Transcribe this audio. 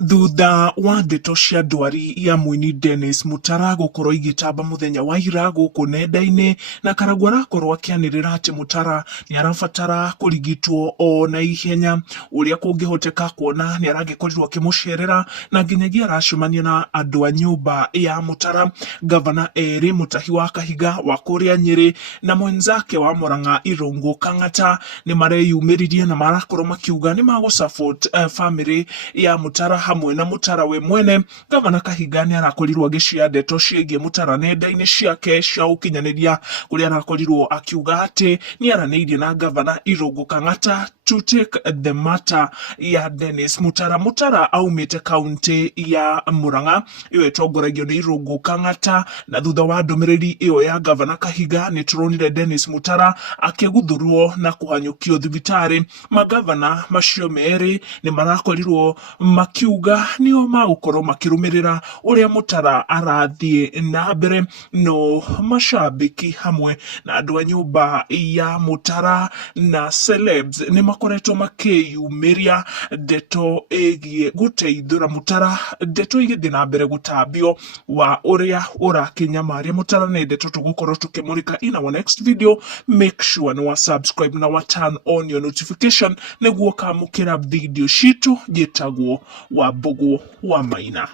Thutha wa ndeto cia ndwari ya muini Dennis Mutara gukorwo igitamba muthenya wa ira guku nenda-ini, na Karagũ arakorwo akianirira ati Mutara ni arabatara kurigitwo o na ihenya uria kungihoteka, kuona ni aragikorirwo akimucerera na nginyagia aracemania na andu a nyumba ya Mutara. Ngavana eri Mutahi wa Kahiga wa kuria Nyeri na mwenzake wa Murang'a Irungu Kang'ata ni mareyumiririe na marakorwo makiuga ni magusupport family ya Mutara hamwe na Mutara we mwene. Ngavana Kahiga ni arakorirwo agicia ndeto ciĩgiĩ Mutara nenda-inĩ ciake cia ukinyaniria, kuria arakorirwo akiuga ati ni aranĩirie na Ngavana Irungu Kang'ata to take the matter ya Dennis Mutara. Mutara aumite kaunti ya Murang'a iyo itongoragio ni Irungu Kang'ata, na thutha wa ndumiriri iyo ya Ngavana Kahiga ni turonire Dennis Mutara akiguthurwo na kuhanyukio thibitari. Magavana macio meri ni marakorirwo makiuga nio magukorwo makirumirira uria Mutara arathie na mbere, no mashabiki hamwe na andu a nyumba ya Mutara na celebs ni makoretwo makiyumiria ndeto igie guteithura Mutara, ndeto igithie na mbere gutambio wa uria urakinyamaria Mutara. Ni ndeto tugukorwo tukimurika in our next video. Make sure ni wa subscribe na wa turn on your notification niguo kamukira video citu gitagwo wa Mbugu wa Maina.